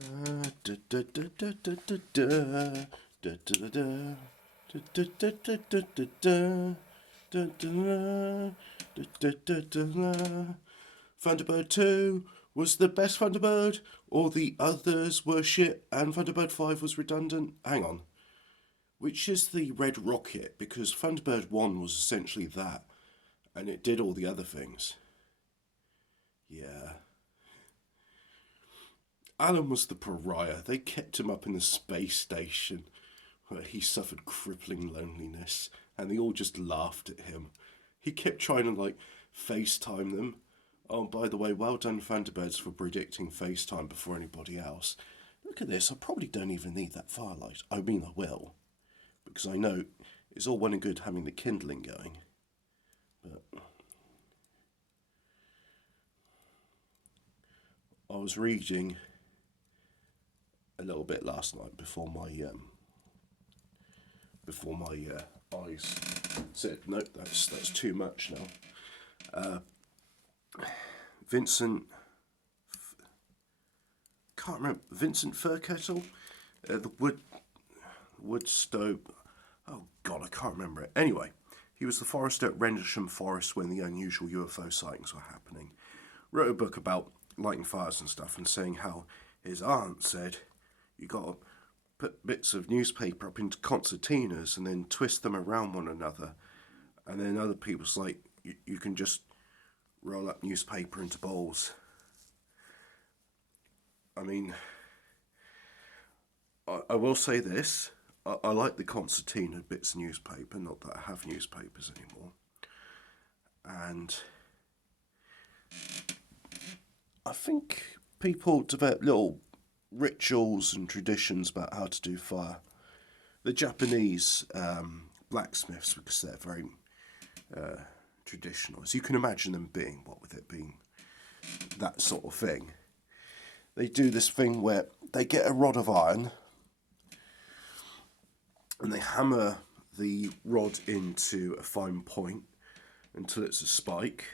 Thunderbird 2 was the best Thunderbird, or the others were shit and Thunderbird 5 was redundant? Hang on. Which is the Red Rocket? Because Thunderbird 1 was essentially that, and it did all the other things. Yeah. Alan was the pariah. They kept him up in the space station where he suffered crippling loneliness, and they all just laughed at him. He kept trying to, like, FaceTime them. Oh, by the way, well done, Thunderbirds, for predicting FaceTime before anybody else. Look at this, I probably don't even need that firelight. I mean, I will, because I know it's all well and good having the kindling going, but I was reading a little bit last night before my eyes said no, that's too much now. Vincent, can't remember, Vincent Furkettle, the Woodstoke. Oh God, I can't remember it. Anyway, he was the forester at Rendlesham Forest when the unusual UFO sightings were happening. Wrote a book about lighting fires and stuff, and saying how his aunt said you got to put bits of newspaper up into concertinas and then twist them around one another, and then other people's like you can just roll up newspaper into bowls. I mean, I will say this. I like the concertina bits of newspaper, not that I have newspapers anymore. And I think people develop little rituals and traditions about how to do fire. The Japanese blacksmiths, because they're very traditional, as you can imagine them being, what with it being that sort of thing, they do this thing where they get a rod of iron and they hammer the rod into a fine point until it's a spike,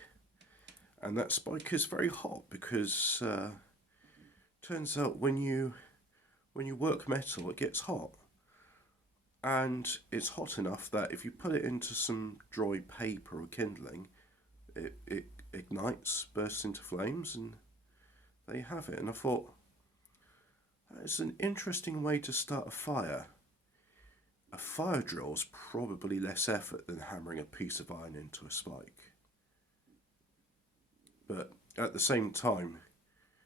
and that spike is very hot because turns out when you work metal it gets hot, and it's hot enough that if you put it into some dry paper or kindling, it ignites, bursts into flames, and there you have it. And I thought, that's an interesting way to start a fire. A fire drill is probably less effort than hammering a piece of iron into a spike. But at the same time,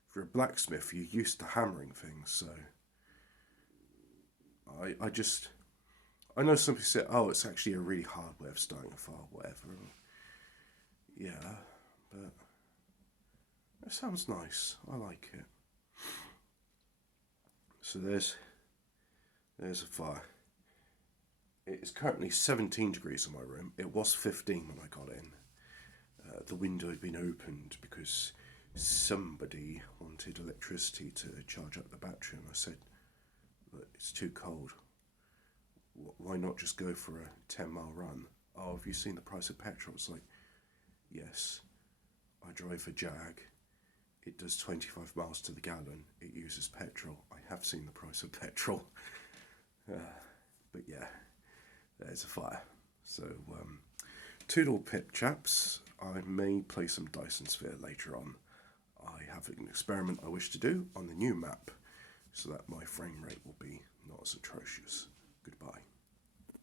if you're a blacksmith, you're used to hammering things, so I know some people say, oh, it's actually a really hard way of starting a fire, whatever. Yeah, but it sounds nice. I like it. So there's a fire. It is currently 17 degrees in my room. It was 15 when I got in. The window had been opened because somebody wanted electricity to charge up the battery, and I said, but it's too cold. Why not just go for a 10-mile run? Oh, have you seen the price of petrol? It's like, yes, I drive a Jag. It does 25 miles to the gallon. It uses petrol. I have seen the price of petrol. But yeah, there's a fire. So, toodle pip, chaps. I may play some Dyson Sphere later on. I have an experiment I wish to do on the new map so that my frame rate will be not as atrocious.